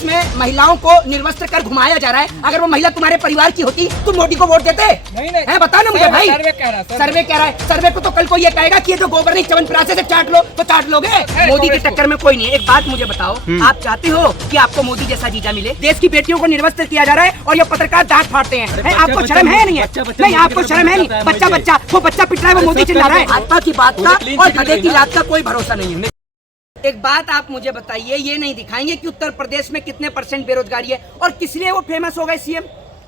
देश में महिलाओं को निर्वस्त्र कर घुमाया जा रहा है। अगर वो महिला तुम्हारे परिवार की होती तुम मोदी को वोट देते? नहीं है, बताओ ना मुझे भाई। सर्वे कह रहा है। सर्वे को तो कल को ये कहेगा कि ये जो गोबर नहीं च्यवनप्राश से चाट लो तो चाट लोगे। मोदी के टक्कर में कोई नहीं है। एक बात मुझे बताओ, आप चाहते हो कि आपको मोदी जैसा जीजा मिले? देश की बेटियों को निर्वस्त्र किया जा रहा है और ये पत्रकार दांत फाड़ते हैं। आपको शर्म है नहीं है? नहीं, आपको शर्म है नहीं? बच्चा पिट रहा है, वो मोदी चिल्ला रहा है। भाजपा की बात का और गधे की लात का कोई भरोसा नहीं है। एक बात आप मुझे बताइए, ये नहीं दिखाएंगे कि उत्तर प्रदेश में कितने % बेरोजगारी है और किस लिए वो फेमस हो गए सीएम?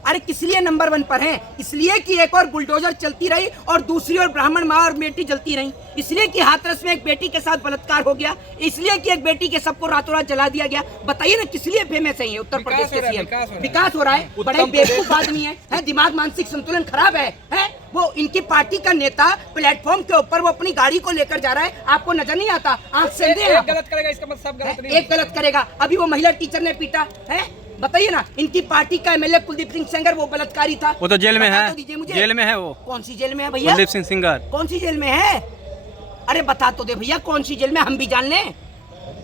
अरे किस लिए नंबर 1 पर हैं? इसलिए कि एक और बुलडोजर चलती रही और दूसरी ओर ब्राह्मण माँ और बेटी जलती रही। इसलिए कि हाथरस में एक बेटी के साथ बलात्कार हो गया। इसलिए कि एक बेटी के सबको रातों रात जला दिया गया। बताइए ना किस लिए फेमस है ये उत्तर प्रदेश के सीएम? विकास हो रहा है। बड़े बेवकूफ आदमी है, दिमाग मानसिक संतुलन खराब है? वो इनकी पार्टी का नेता प्लेटफॉर्म के ऊपर वो अपनी गाड़ी को लेकर जा रहा है, आपको नजर नहीं आता? आंख से एक गलत करेगा इसका मतलब सब गलत नहीं। एक गलत करेगा। अभी वो महिला टीचर ने पीटा है, बताइए ना। इनकी पार्टी का एमएलए कुलदीप सिंह सेंगर वो बलात्कारी था। वो तो जेल में है। दीजिए मुझे, जेल में है वो। कौन सी जेल में है भैया? कुलदीप सिंह सेंगर कौन सी जेल में है? अरे बता तो दे भैया कौन सी जेल में, हम भी जान लें।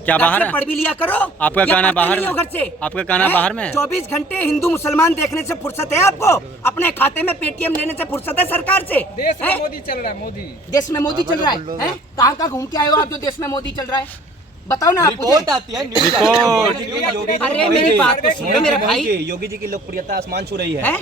क्या बाहर है? पढ़ भी लिया करो। आपका कहना बाहर में? घर से आपका कहना बाहर में? 24 घंटे हिंदू मुसलमान देखने से फुर्सत है आपको? अपने खाते में पेटीएम लेने से फुर्सत है सरकार से? देश में मोदी चल रहा है। मोदी देश में मोदी चल रहा है? कहाँ घूम के आए हो आप जो देश में मोदी चल रहा है? बताओ ना। रिपोर्ट आती है, न्यूज़ रिपोर्ट। अरे मेरी बात तो सुनो मेरे भाई। योगी जी की लोकप्रियता आसमान छू रही है।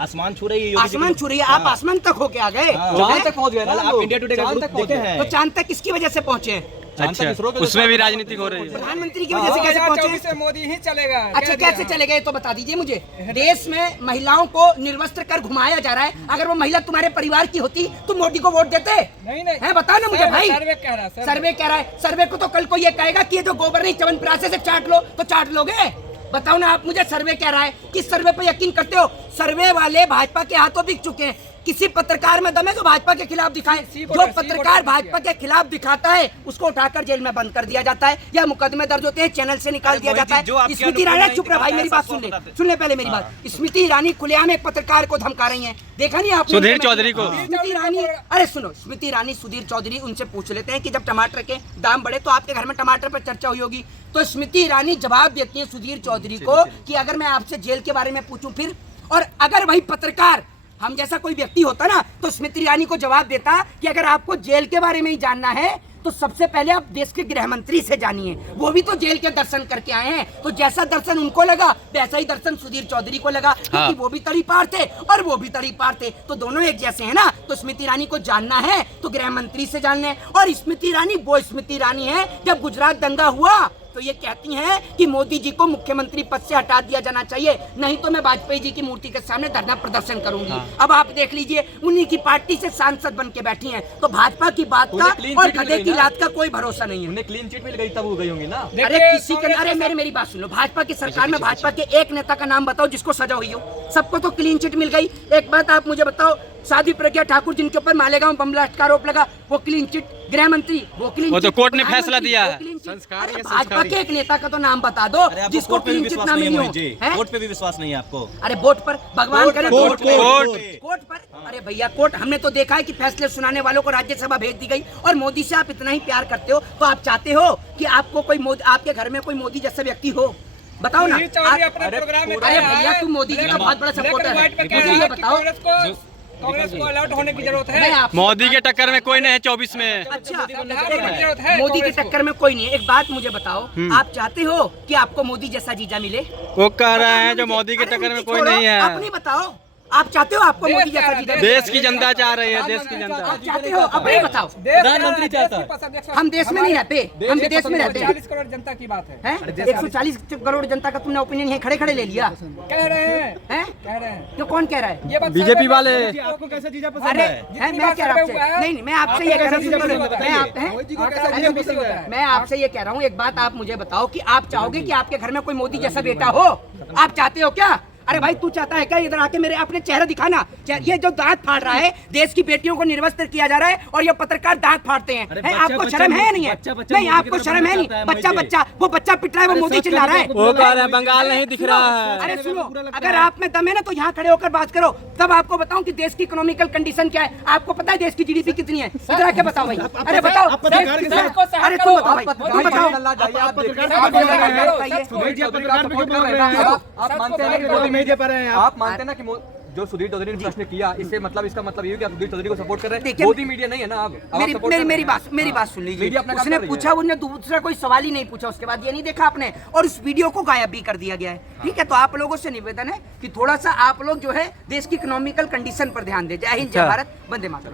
आसमान छू रही है। आसमान छू रही है। आप आसमान तक होके आ गए? चांद तक पहुंच गए ना आप? इंडिया टुडे का देखे हैं। तो चांद तक किसकी वजह से पहुंचे? अच्छा, उसमें भी राजनीति हो रही है। प्रधानमंत्री की वजह से कैसे पहुंचे? मोदी ही चलेगा। अच्छा, कैसे चलेगा ये तो बता दीजिए मुझे। देश में महिलाओं को निर्वस्त्र कर घुमाया जा रहा है। अगर वो महिला तुम्हारे परिवार की होती तुम मोदी को वोट देते? नहीं है, बताओ ना मुझे भाई। सर्वे कह रहा है। सर्वे को तो कल को ये कहेगा कि ये जो गोबर नहीं च्यवनप्राश से चाट लो तो चाट लोगे। बताओ ना आप मुझे, सर्वे कह रहा है, किस सर्वे पे यकीन करते हो? सर्वे वाले भाजपा के हाथों बिक चुके हैं। किसी पत्रकार में दम है जो भाजपा के खिलाफ दिखाए? जो पत्रकार भाजपा के खिलाफ दिखाता है उसको उठाकर जेल में बंद कर दिया जाता है या मुकदमे दर्ज होते हैं, चैनल से निकाल दिया जाता है। स्मृति ईरानी, चुप रहा भाई, मेरी बात सुन ले पहले मेरी बात। स्मृति ईरानी खुलेआम एक पत्रकार को धमका रही है, देखा नहीं आपने? सुधीर चौधरी को। स्मृति ईरानी, अरे सुनो, स्मृति ईरानी सुधीर चौधरी उनसे पूछ लेते हैं कि जब टमाटर के दाम बढ़े तो आपके घर में टमाटर पर चर्चा हुई होगी। तो स्मृति ईरानी जवाब देती है सुधीर चौधरी को कि अगर मैं आपसे जेल के बारे में पूछूं फिर? और अगर वही पत्रकार हम जैसा कोई व्यक्ति होता ना तो स्मृति ईरानी को जवाब देता कि अगर आपको जेल के बारे में ही जानना है तो सबसे पहले आप देश के गृह मंत्री से जानिए, वो भी तो जेल के दर्शन करके आए हैं। तो जैसा दर्शन उनको लगा वैसा ही दर्शन सुधीर चौधरी को लगा, क्योंकि वो भी तड़ी पार थे और वो भी तड़ी पार थे, तो दोनों एक जैसे हैं ना। तो स्मृति ईरानी को जानना है तो गृह मंत्री से जान लें। और स्मृति ईरानी वो स्मृति ईरानी है जब गुजरात दंगा हुआ तो ये कहती हैं कि मोदी जी को मुख्यमंत्री पद से हटा दिया जाना चाहिए, नहीं तो मैं वाजपेयी जी की मूर्ति के सामने धरना प्रदर्शन करूंगी। अब आप देख लीजिए, उन्हीं की पार्टी से सांसद बन के बैठी हैं। तो भाजपा की बात का और गधे की लात का कोई भरोसा नहीं है। उन्हें क्लीन चिट मिल गई तब हो गई होंगी ना। अरे किसी के, अरे मेरी बात सुन लो। भाजपा की सरकार में भाजपा के एक नेता का नाम बताओ जिसको सजा हुई हो? सबको तो क्लीन चिट मिल गई। एक बात आप मुझे बताओ, साध्वी प्रज्ञा ठाकुर जिनके ऊपर मालेगांव बम ब्लास्ट का आरोप लगा, वो क्लीन चिट? गृह मंत्री वो क्लीन चिट? तो कोर्ट ने फैसला दिया है। भाजपा के एक नेता का तो नाम बता दो जिसको क्लीन चिट ना मिली हो। कोर्ट पे भी विश्वास नहीं है आपको? अरे वोट पर, भगवान करे कोर्ट पर। अरे भैया कोर्ट, हमने तो देखा है कि फैसले सुनाने वालों को राज्यसभा भेज दी गई। और मोदी से आप इतना ही प्यार करते हो तो आप चाहते हो कि आपको कोई आपके घर में कोई मोदी जैसा व्यक्ति हो? बताओ ना। अरे भैया तुम मोदी जी का बहुत बड़ा सपोर्टर है, मुझे ये बताओ कांग्रेस को अलर्ट होने की जरूरत है। मोदी के टक्कर में कोई नहीं है 24 में। अच्छा, मोदी के टक्कर में कोई नहीं है। एक बात मुझे बताओ, आप चाहते हो कि आपको मोदी जैसा जीजा मिले? वो कह रहे हैं जो मोदी के टक्कर में कोई नहीं है। अपनी बताओ, आप चाहते हो आपको मोदी जैसा जीजा? देश की जनता चाह रही है, देश की जनता। आप चाहते हो? अपनी बताओ। प्रधानमंत्री चाहता है। हम देश में नहीं रहते, हम विदेश में रहते हैं। 40 करोड़ जनता की बात है। 140 करोड़ जनता का तुमने ओपिनियन यहीं खड़े खड़े ले लिया। कह रहे हैं कह रहे हैं क्यों? कौन कह रहा है? ये बात बीजेपी वाले। आपको कैसा जीजा पसंद अरे है? मैं कह रहा हूँ, नहीं मैं आपसे ये कह रहा हूँ, मैं आपसे ये कह रहा हूँ, एक बात आप मुझे बताओ कि आप चाहोगे कि आपके घर में कोई मोदी जैसा बेटा हो? आप चाहते हो क्या? अरे भाई तू चाहता है क्या इधर आके मेरे अपने चेहरा दिखाना? ये जो दांत फाड़ रहा है, देश की बेटियों को निर्वस्त्र किया जा रहा है और ये पत्रकार दांत फाड़ते हैं। अरे है, बच्चा- आपको बच्चा शर्म है या नहीं है? बच्चा- बच्चा नहीं मोदी आपको की तरफ शर्म है जाता नहीं? है, बच्चा मोदी। बच्चा वो बच्चा पिट रहा है, वो मोदी चिल्ला रहा है। वो कह रहे हैं बंगाल नहीं दिख रहा है। अरे सुनो, अगर आप में दम है ना तो यहाँ खड़े होकर बात करो, तब आपको बताऊं कि देश की इकोनॉमिकल कंडीशन क्या है। आपको पता है देश की जीडीपी कितनी है? इधर आके बताओ भाई। अरे बताओ। आप पत्रकार के साथ- अरे तुम बताओ भाई, तुम बताओ। आप मानते हैं कि मोदी नहीं दे पा रहे हैं? आप मानते हैं ना कि जो सुधीर चौधरी ने प्रश्न किया, इससे मतलब इसका मतलब ये है कि आप सुधीर चौधरी को सपोर्ट कर रहे हैं? देखिए, मोदी मीडिया नहीं है ना आप मेरी support कर रहे मेरी हैं। बात मेरी बात सुन लीजिए। मीडिया अपना काम उसने कर रही है। पूछा, उन्होंने दूसरा कोई सवाल ही नहीं पूछा। उसके बाद ये नहीं देखा आपने, और उस वीडियो को गायब भी कर दिया गया है। ठीक है, तो आप लोगों से निवेदन है कि थोड़ा सा आप लोग जो है देश की इकोनॉमिकल कंडीशन पर ध्यान दें। जय हिंद, जय भारत, वंदे मातरम।